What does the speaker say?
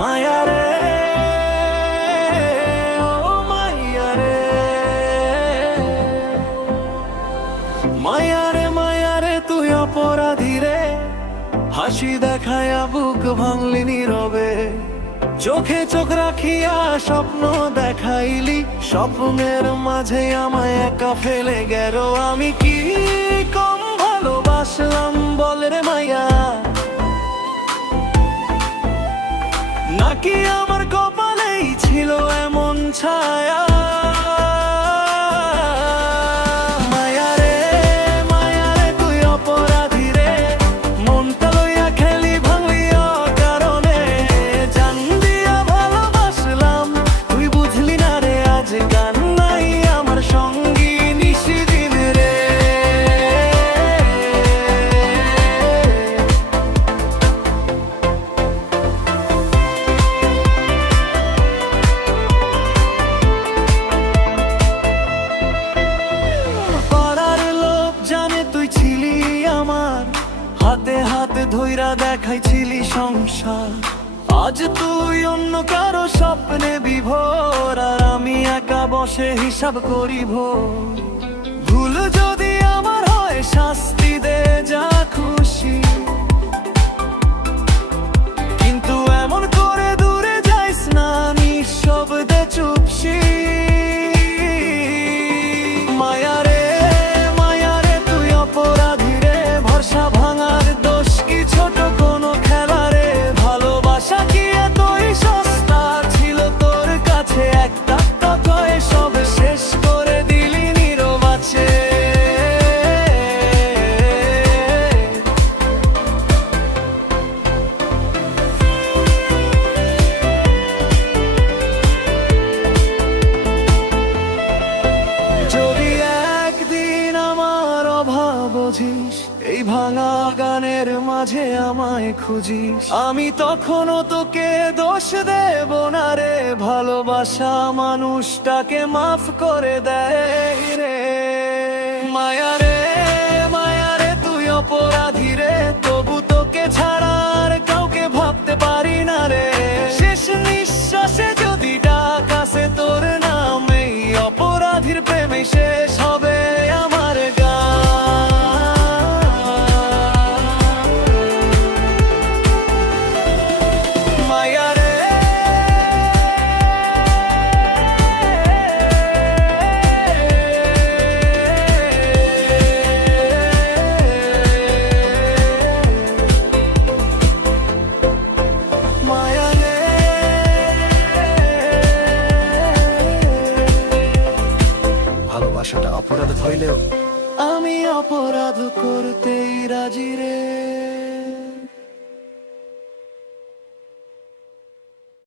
মায়া রে, ও মায়া রে, মায়া রে, মায়া রে, তুই অপরাধী রে। হাসি দেখায়া বুক ভাঙলি নীরবে, চোখে চোখ রাখিয়া স্বপ্ন দেখাইলি, স্বপ্নের মাঝে আমায় একা ফেলে গেল। আমি কি কম ভালোবাসলাম বল রে মাইয়া, নাকি আমার কপালেই ছিল এমন ছায়া? মায়া রে, মায়া রে, তুই অপরাধী রে। মনটা লইয়া খেলি ভাঙলি অকারণে, জান দিয়া ভালোবাসলাম তুই বুঝলি না রে। আজ গান নাই আমার সঙ্গী নিশিদিন রে। হাতে হাতে ধইরা দেখাইছিলি সংসার, আজ তুই অন্য কারো স্বপ্নে বিভোর, আর আমি একা বসে হিসাব করিব। ভুল যদি আমার হয় শাস্তি দে যা খুশি, কিন্তু এমন করে দূরে যাইস না নিঃশব্দে চুপসি। মায়া রে, মায়া রে, তুই অপরাধী রে। ভরসা ভাঙার দোষ কি ছোট কোনো খেলা রে? ভালোবাসা কি এতই সস্তা ছিল তোর কাছে? একটা কথায় সব শেষ করে দিলি নীরবাচে। যদি একদিন আমার অভাব বুঝিস, এই ভাঙা গানের মাঝে আমায় খুঁজিস, আমি তখনও তোকে দোষ দেব না রে। ভালোবাসা মানুষটাকে মাফ করে দেয় রে। মায়া রে, মায়া রে, তুই অপরাধী রে। তবু তোকে ছাড়া আর কাউকে ভাবতে পারি না রে। শেষ নিঃশ্বাসে যদি ডাক আসে তোর নাম, এই অপরাধীর প্রেমে শেষ হবে আমার মায়া রে। মায়া রে, ভালোবাসাটা অপরাধ হইলেও আমি অপরাধ করতেই রাজি রে।